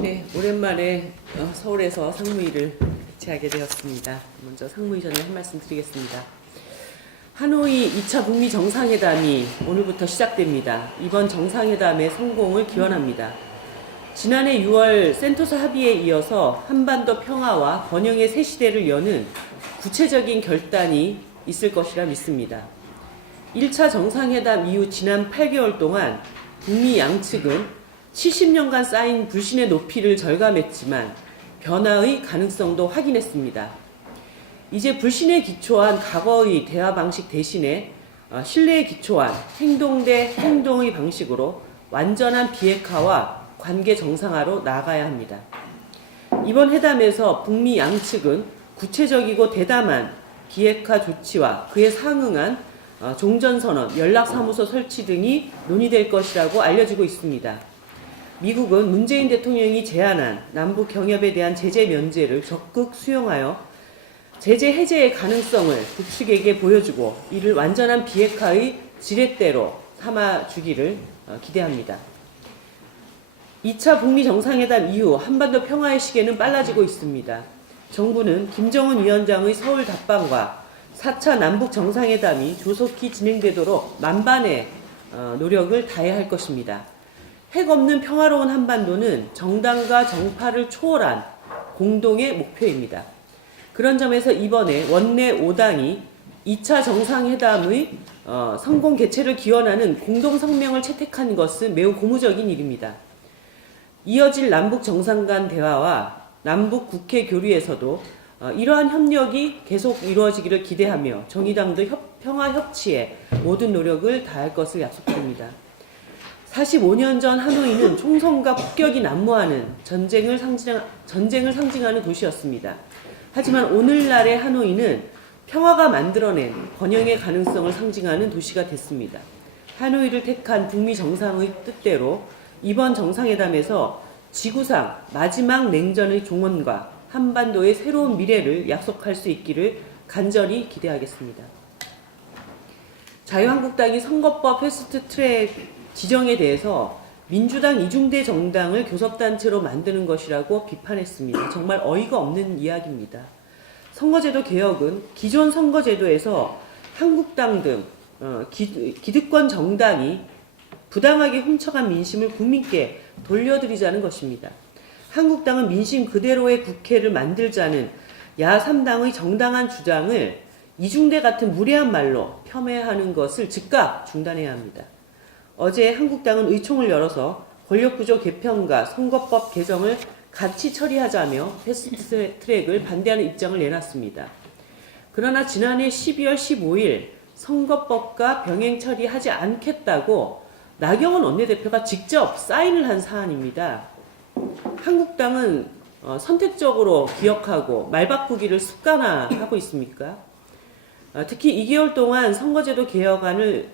네, 오랜만에 서울에서 상무위를 개최하게 되었습니다. 먼저 상무위 전에 한 말씀 드리겠습니다. 하노이 2차 북미 정상회담이 오늘부터 시작됩니다. 이번 정상회담의 성공을 기원합니다. 지난해 6월 센토사 합의에 이어서 한반도 평화와 번영의 새 시대를 여는 구체적인 결단이 있을 것이라 믿습니다. 1차 정상회담 이후 지난 8개월 동안 북미 양측은 70년간 쌓인 불신의 높이를 절감했지만 변화의 가능성도 확인했습니다. 이제 불신에 기초한 과거의 대화 방식 대신에 신뢰에 기초한 행동 대 행동의 방식으로 완전한 비핵화와 관계 정상화로 나아가야 합니다. 이번 회담에서 북미 양측은 구체적이고 대담한 비핵화 조치와 그에 상응한 종전선언, 연락사무소 설치 등이 논의될 것이라고 알려지고 있습니다. 미국은 문재인 대통령이 제안한 남북 경협에 대한 제재 면제를 적극 수용하여 제재 해제의 가능성을 북측에게 보여주고 이를 완전한 비핵화의 지렛대로 삼아주기를 기대합니다. 2차 북미 정상회담 이후 한반도 평화의 시계는 빨라지고 있습니다. 정부는 김정은 위원장의 서울 답방과 4차 남북 정상회담이 조속히 진행되도록 만반의 노력을 다해야 할 것입니다. 핵 없는 평화로운 한반도는 정당과 정파를 초월한 공동의 목표입니다. 그런 점에서 이번에 원내 5당이 2차 정상회담의 성공 개최를 기원하는 공동성명을 채택한 것은 매우 고무적인 일입니다. 이어질 남북 정상 간 대화와 남북 국회 교류에서도 이러한 협력이 계속 이루어지기를 기대하며 정의당도 평화 협치에 모든 노력을 다할 것을 약속드립니다. 45년 전 하노이는 총성과 폭격이 난무하는 전쟁을 상징하는 도시였습니다. 하지만 오늘날의 하노이는 평화가 만들어낸 번영의 가능성을 상징하는 도시가 됐습니다. 하노이를 택한 북미 정상의 뜻대로 이번 정상회담에서 지구상 마지막 냉전의 종언과 한반도의 새로운 미래를 약속할 수 있기를 간절히 기대하겠습니다. 자유한국당이 선거법 패스트트랙 지정에 대해서 민주당 이중대 정당을 교섭단체로 만드는 것이라고 비판했습니다. 정말 어이가 없는 이야기입니다. 선거제도 개혁은 기존 선거제도에서 한국당 등 기득권 정당이 부당하게 훔쳐간 민심을 국민께 돌려드리자는 것입니다. 한국당은 민심 그대로의 국회를 만들자는 야3당의 정당한 주장을 이중대 같은 무례한 말로 폄훼하는 것을 즉각 중단해야 합니다. 어제 한국당은 의총을 열어서 권력구조 개편과 선거법 개정을 같이 처리하자며 패스트트랙을 반대하는 입장을 내놨습니다. 그러나 지난해 12월 15일 선거법과 병행 처리하지 않겠다고 나경원 원내대표가 직접 사인을 한 사안입니다. 한국당은 선택적으로 기억하고 말 바꾸기를 습관화하고 있습니까? 특히 2개월 동안 선거제도 개혁안에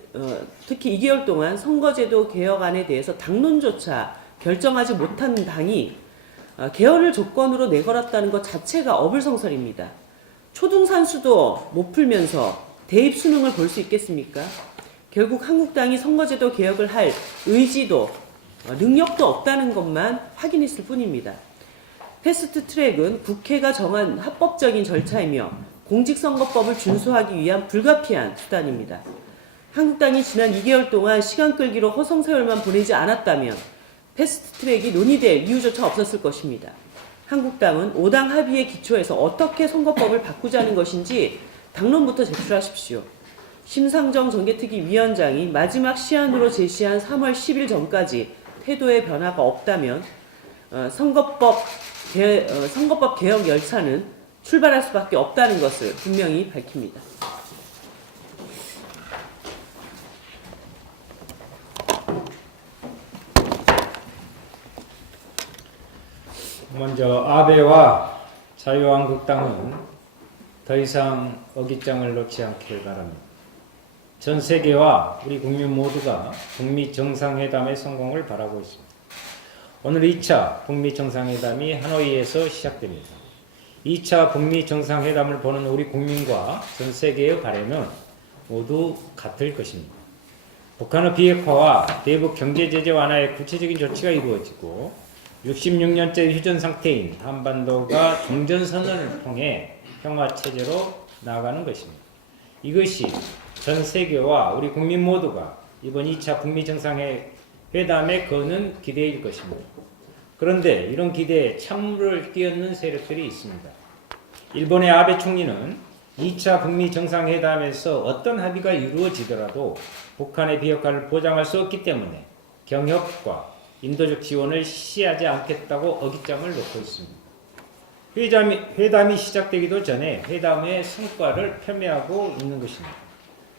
대해서 당론조차 결정하지 못한 당이 개헌을 조건으로 내걸었다는 것 자체가 어불성설입니다. 초등산수도 못 풀면서 대입 수능을 볼 수 있겠습니까? 결국 한국당이 선거제도 개혁을 할 의지도 능력도 없다는 것만 확인했을 뿐입니다. 패스트트랙은 국회가 정한 합법적인 절차이며 공직선거법을 준수하기 위한 불가피한 수단입니다. 한국당이 지난 2개월 동안 시간 끌기로 허송세월만 보내지 않았다면 패스트트랙이 논의될 이유조차 없었을 것입니다. 한국당은 5당 합의에 기초해서 어떻게 선거법을 바꾸자는 것인지 당론부터 제출하십시오. 심상정 정개특위 위원장이 마지막 시한으로 제시한 3월 10일 전까지 태도의 변화가 없다면 선거법 개혁 열차는 출발할 수밖에 없다는 것을 분명히 밝힙니다. 먼저 아베와 자유한국당은 더 이상 어깃장을 놓지 않기를 바랍니다. 전 세계와 우리 국민 모두가 북미 정상회담의 성공을 바라고 있습니다. 오늘 2차 북미 정상회담이 하노이에서 시작됩니다. 2차 북미 정상회담을 보는 우리 국민과 전 세계의 바람은 모두 같을 것입니다. 북한의 비핵화와 대북 경제제재 완화의 구체적인 조치가 이루어지고 66년째 휴전 상태인 한반도가 종전선언을 통해 평화체제로 나아가는 것입니다. 이것이 전 세계와 우리 국민 모두가 이번 2차 북미 정상회담에 거는 기대일 것입니다. 그런데 이런 기대에 찬물을 끼얹는 세력들이 있습니다. 일본의 아베 총리는 2차 북미 정상회담에서 어떤 합의가 이루어지더라도 북한의 비핵화를 보장할 수 없기 때문에 경협과 인도적 지원을 시시하지 않겠다고 어깃장을 놓고 있습니다. 회담이 시작되기도 전에 회담의 성과를 폄훼하고 있는 것입니다.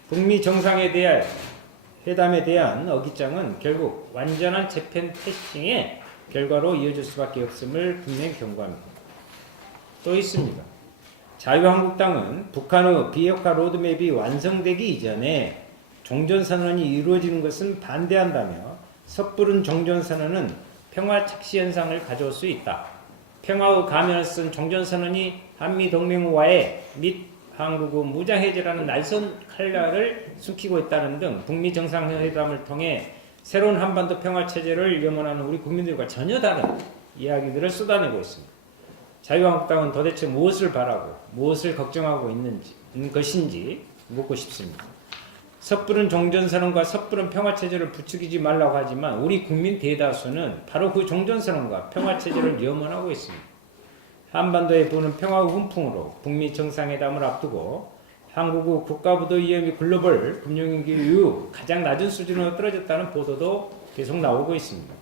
북미 정상에 대한 회담에 대한 어깃장은 결국 완전한 재팬 패싱의 결과로 이어질 수밖에 없음을 분명히 경고합니다. 또 있습니다. 자유한국당은 북한의 비핵화 로드맵이 완성되기 이전에 종전선언이 이루어지는 것은 반대한다며 섣부른 종전선언은 평화 착시 현상을 가져올 수 있다. 평화의 가면을 쓴 종전선언이 한미동맹과의 및 한국의 무장해제라는 날선 칼날을 숨기고 있다는 등 북미 정상회담을 통해 새로운 한반도 평화체제를 염원하는 우리 국민들과 전혀 다른 이야기들을 쏟아내고 있습니다. 자유한국당은 도대체 무엇을 바라고 무엇을 걱정하고 있는 것인지 묻고 싶습니다. 섣부른 종전선언과 섣부른 평화체제를 부추기지 말라고 하지만 우리 국민 대다수는 바로 그 종전선언과 평화체제를 염원하고 있습니다. 한반도에 부는 평화의 훈풍으로 북미 정상회담을 앞두고 한국의 국가부도 위험이 글로벌 금융위기 이후 가장 낮은 수준으로 떨어졌다는 보도도 계속 나오고 있습니다.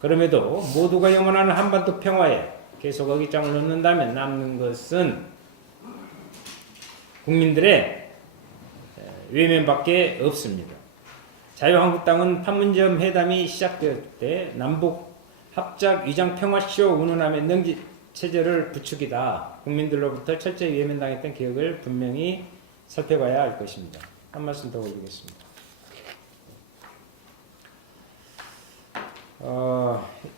그럼에도 모두가 염원하는 한반도 평화에 계속 어깃장을 놓는다면 남는 것은 국민들의 외면밖에 없습니다. 자유한국당은 판문점 회담이 시작될 때 남북 합작 위장 평화쇼 운운함에 능지 체제를 부추기다 국민들로부터 철저히 외면당했던 기억을 분명히 살펴봐야 할 것입니다. 한 말씀 더 올리겠습니다.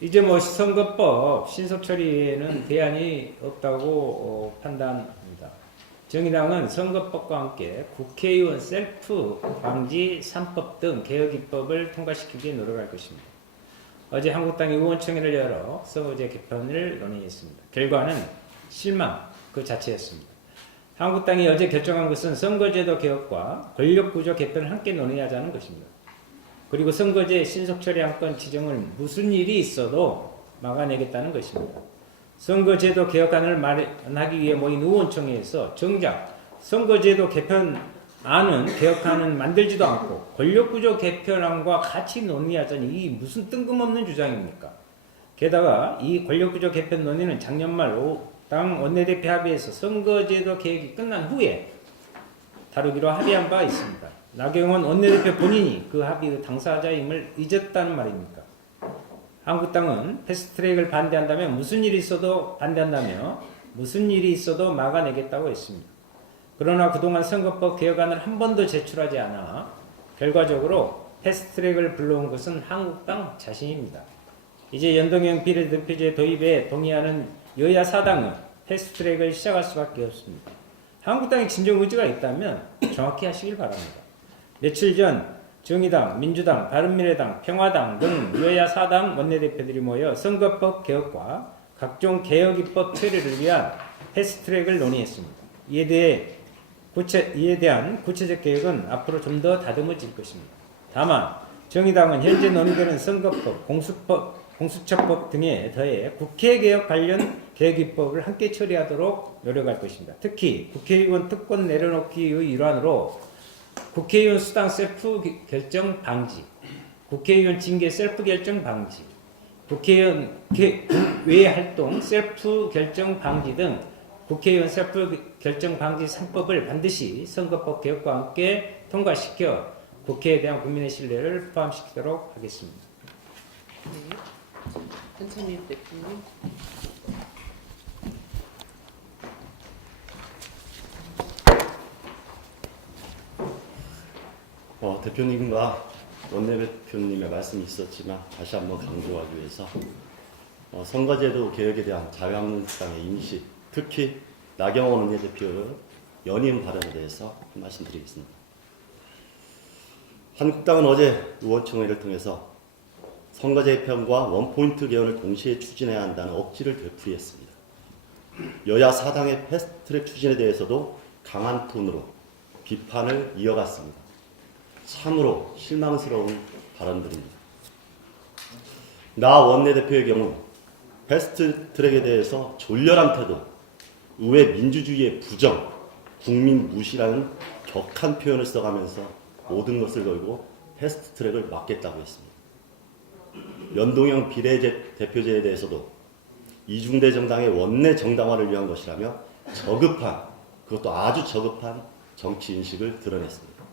이제 선거법 신속 처리에는 대안이 없다고 판단합니다. 정의당은 선거법과 함께 국회의원 셀프 방지 3법 등 개혁 입법을 통과시키기 위해 노력할 것입니다. 어제 한국당이 의원총회를 열어 선거제 개편을 논의했습니다. 결과는 실망 그 자체였습니다. 한국당이 어제 결정한 것은 선거제도 개혁과 권력구조 개편을 함께 논의하자는 것입니다. 그리고 선거제 신속처리 안건 지정을 무슨 일이 있어도 막아내겠다는 것입니다. 선거제도 개혁안을 마련하기 위해 모인 의원총회에서 정작 선거제도 개편안은 개혁안은 만들지도 않고 권력구조 개편안과 같이 논의하자니 이 무슨 뜬금없는 주장입니까? 게다가 이 권력구조 개편 논의는 작년 말 당 원내대표 합의에서 선거제도 개혁이 끝난 후에 다루기로 합의한 바 있습니다. 나경원 원내대표 본인이 그 합의의 당사자임을 잊었다는 말입니까? 한국당은 패스트트랙을 반대한다면 무슨 일이 있어도 반대한다며 무슨 일이 있어도 막아내겠다고 했습니다. 그러나 그동안 선거법 개혁안을 한 번도 제출하지 않아 결과적으로 패스트트랙을 불러온 것은 한국당 자신입니다. 이제 연동형 비례대표제 도입에 동의하는 여야 사당은 패스트트랙을 시작할 수밖에 없습니다. 한국당이 진정 의지가 있다면 정확히 하시길 바랍니다. 며칠 전 정의당, 민주당, 바른미래당, 평화당 등 여야 사당 원내대표들이 모여 선거법 개혁과 각종 개혁입법 처리를 위한 패스트트랙을 논의했습니다. 이에 대한 구체적 계획은 앞으로 좀 더 다듬어질 것입니다. 다만 정의당은 현재 논의되는 선거법, 공수처법 등에 더해 국회개혁 관련 개혁입법을 함께 처리하도록 노력할 것입니다. 특히 국회의원 특권 내려놓기의 일환으로 국회의원 수당 셀프 결정 방지, 국회의원 징계 셀프 결정 방지, 국회의원 외 활동 셀프 결정 방지 등 국회의원 셀프 결정 방지 3법을 반드시 선거법 개혁과 함께 통과시켜 국회에 대한 국민의 신뢰를 포함시키도록 하겠습니다. 네. 한참희 대표님. 대표님과 원내대표님의 말씀이 있었지만 다시 한번 강조하기 위해서 선거제도 개혁에 대한 자유한국당의 인식, 특히 나경원 원내대표의 연임 발언에 대해서 말씀드리겠습니다. 한국당은 어제 의원총회를 통해서 선거제 개편과 원포인트 개헌을 동시에 추진해야 한다는 억지를 되풀이했습니다. 여야 사당의 패스트트랙 추진에 대해서도 강한 톤으로 비판을 이어갔습니다. 참으로 실망스러운 발언들입니다. 나 원내대표의 경우 패스트트랙에 대해서 졸렬한 태도, 의회 민주주의의 부정, 국민 무시라는 격한 표현을 써가면서 모든 것을 걸고 패스트트랙을 막겠다고 했습니다. 연동형 비례대표제에 대해서도 이중대 정당의 원내 정당화를 위한 것이라며 저급한, 그것도 아주 저급한 정치인식을 드러냈습니다.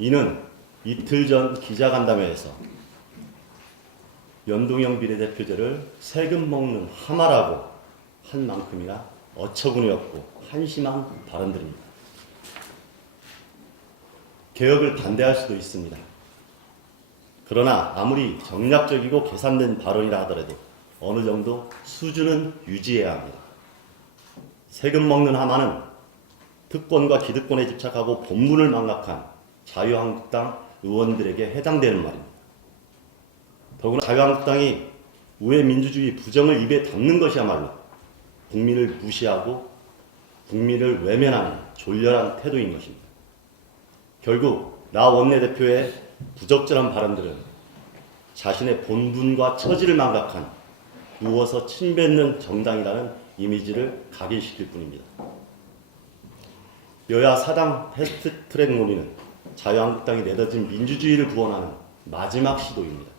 이는 이틀 전 기자간담회에서 연동형 비례대표제를 세금 먹는 하마라고 한 만큼이나 어처구니없고 한심한 발언들입니다. 개혁을 반대할 수도 있습니다. 그러나 아무리 정략적이고 계산된 발언이라 하더라도 어느 정도 수준은 유지해야 합니다. 세금 먹는 하마는 특권과 기득권에 집착하고 본분을 망각한 자유한국당 의원들에게 해당되는 말입니다. 더구나 자유한국당이 우회 민주주의 부정을 입에 담는 것이야말로 국민을 무시하고 국민을 외면하는 졸렬한 태도인 것입니다. 결국 나 원내대표의 부적절한 발언들은 자신의 본분과 처지를 망각한 누워서 침뱉는 정당이라는 이미지를 각인시킬 뿐입니다. 여야 사당 패스트트랙 논의는 자유한국당이 내던진 민주주의를 구원하는 마지막 시도입니다.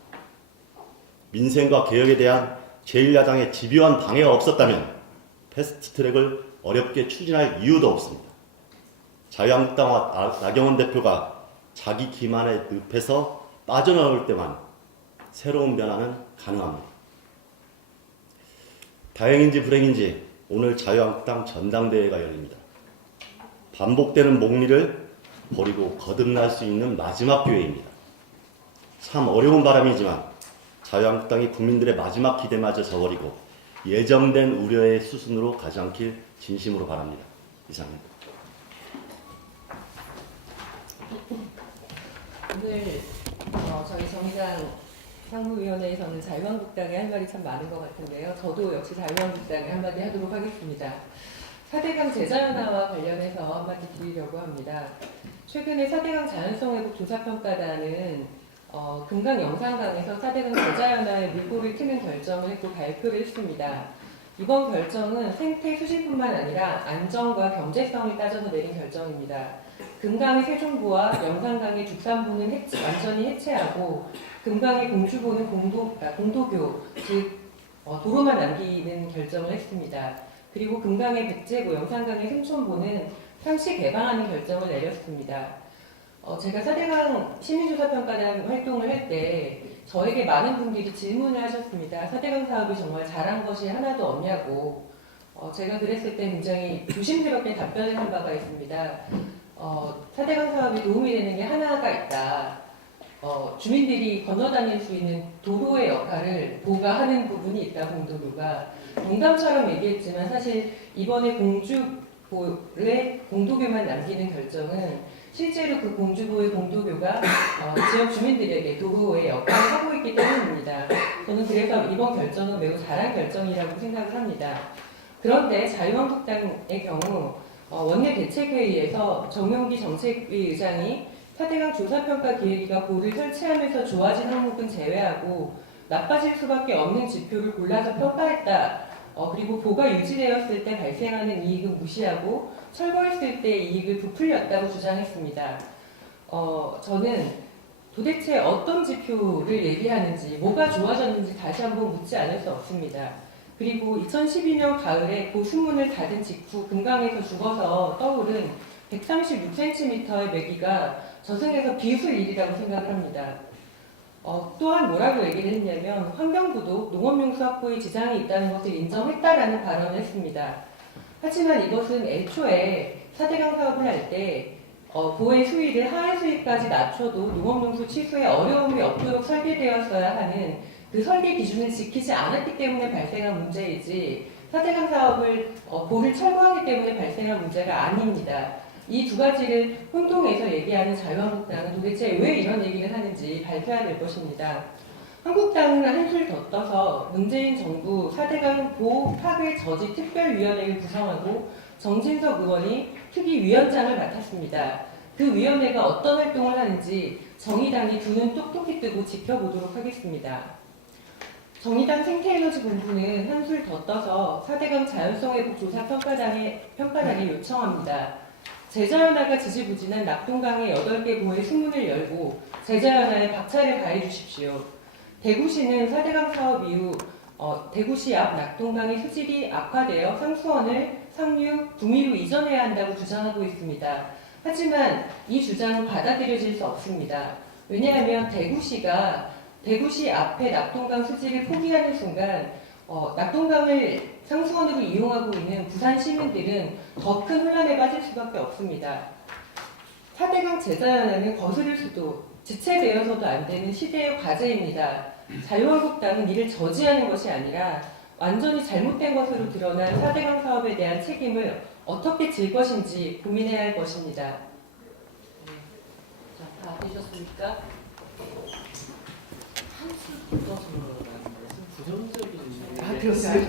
민생과 개혁에 대한 제1야당의 집요한 방해가 없었다면 패스트트랙을 어렵게 추진할 이유도 없습니다. 자유한국당과 나경원 대표가 자기 기만에 늪에서 빠져나올 때만 새로운 변화는 가능합니다. 다행인지 불행인지 오늘 자유한국당 전당대회가 열립니다. 반복되는 목리를 버리고 거듭날 수 있는 마지막 기회입니다. 참 어려운 바람이지만 자유한국당이 국민들의 마지막 기대마저 저버리고 예정된 우려의 수순으로 가지 않길 진심으로 바랍니다. 이상입니다. 오늘 저희 정의당 상무위원회에서는 자유한국당에 할 말이 참 많은 것 같은데요. 저도 역시 자유한국당에 한마디 하도록 하겠습니다. 4대강 제자연화와 관련해서 한마디 드리려고 합니다. 최근에 4대강 자연성회복 조사평가단은 금강 영산강에서 4대강 제자연화의 물꼬를 트는 결정을 했고 발표를 했습니다. 이번 결정은 생태 수질뿐만 아니라 안전과 경제성을 따져서 내린 결정입니다. 금강의 세종부와 영산강의 죽산부는 완전히 해체하고 금강의 공주보는 공도교, 즉 도로만 남기는 결정을 했습니다. 그리고 금강의 백제보, 영산강의 생촌보는 상시 개방하는 결정을 내렸습니다. 제가 4대강 시민조사평가단 활동을 할 때 저에게 많은 분들이 질문을 하셨습니다. 4대강 사업이 정말 잘한 것이 하나도 없냐고. 제가 그랬을 때 굉장히 조심스럽게 답변을 한 바가 있습니다. 4대강 사업이 도움이 되는 게 하나가 있다. 주민들이 건너다닐 수 있는 도로의 역할을 보강하는 부분이 있다, 공도교가. 농담처럼 얘기했지만 사실 이번에 공주보의 공도교만 남기는 결정은 실제로 그 공주보의 공도교가 지역 주민들에게 도로의 역할을 하고 있기 때문입니다. 저는 그래서 이번 결정은 매우 잘한 결정이라고 생각을 합니다. 그런데 자유한국당의 경우 원내대책회의에서 정용기 정책위 의장이 4대강 조사평가 기획위가 보를 설치하면서 좋아진 항목은 제외하고 나빠질 수밖에 없는 지표를 골라서 평가했다. 그리고 보가 유지되었을 때 발생하는 이익은 무시하고 철거했을 때 이익을 부풀렸다고 주장했습니다. 저는 도대체 어떤 지표를 얘기하는지, 뭐가 좋아졌는지 다시 한번 묻지 않을 수 없습니다. 그리고 2012년 가을에 고 수문을 닫은 직후 금강에서 죽어서 떠오른 136cm의 메기가 저승에서 비수일이라고 생각을 합니다. 또한 뭐라고 얘기를 했냐면 환경부도 농업용수 확보에 지장이 있다는 것을 인정했다라는 발언을 했습니다. 하지만 이것은 애초에 4대강 사업을 할 때 보의 수위를 하할 수위까지 낮춰도 농업용수 취소에 어려움이 없도록 설계되었어야 하는 그 설계 기준을 지키지 않았기 때문에 발생한 문제이지 4대강 사업을 보를 철거하기 때문에 발생한 문제가 아닙니다. 이 두 가지를 혼동해서 얘기하는 자유한국당은 도대체 왜 이런 얘기를 하는지 밝혀야 될 것입니다. 한국당은 한술 더 떠서 문재인 정부 4대강 보호 파괴 저지 특별위원회를 구성하고 정진석 의원이 특위위원장을 맡았습니다. 그 위원회가 어떤 활동을 하는지 정의당이 두 눈 똑똑히 뜨고 지켜보도록 하겠습니다. 정의당 생태에너지 본부는 한술 더 떠서 4대강 자연성회복 조사 평가단에 요청합니다. 제자연화가 지지부진한 낙동강의 8개 보의 수문을 열고 제자연화에 박차를 가해 주십시오. 대구시는 4대강 사업 이후 대구시 앞 낙동강의 수질이 악화되어 상수원을 상류, 구미로 이전해야 한다고 주장하고 있습니다. 하지만 이 주장은 받아들여질 수 없습니다. 왜냐하면 대구시 앞에 낙동강 수질을 포기하는 순간 낙동강을 상수원으로 이용하고 있는 부산 시민들은 더 큰 혼란에 빠질 수밖에 없습니다. 4대강 제자연화는 거스를 수도 지체되어서도 안 되는 시대의 과제입니다. 자유한국당은 이를 저지하는 것이 아니라 완전히 잘못된 것으로 드러난 4대강 사업에 대한 책임을 어떻게 질 것인지 고민해야 할 것입니다. 자, 다 되셨습니까? 한술 떠서 부정적인. 그런가요?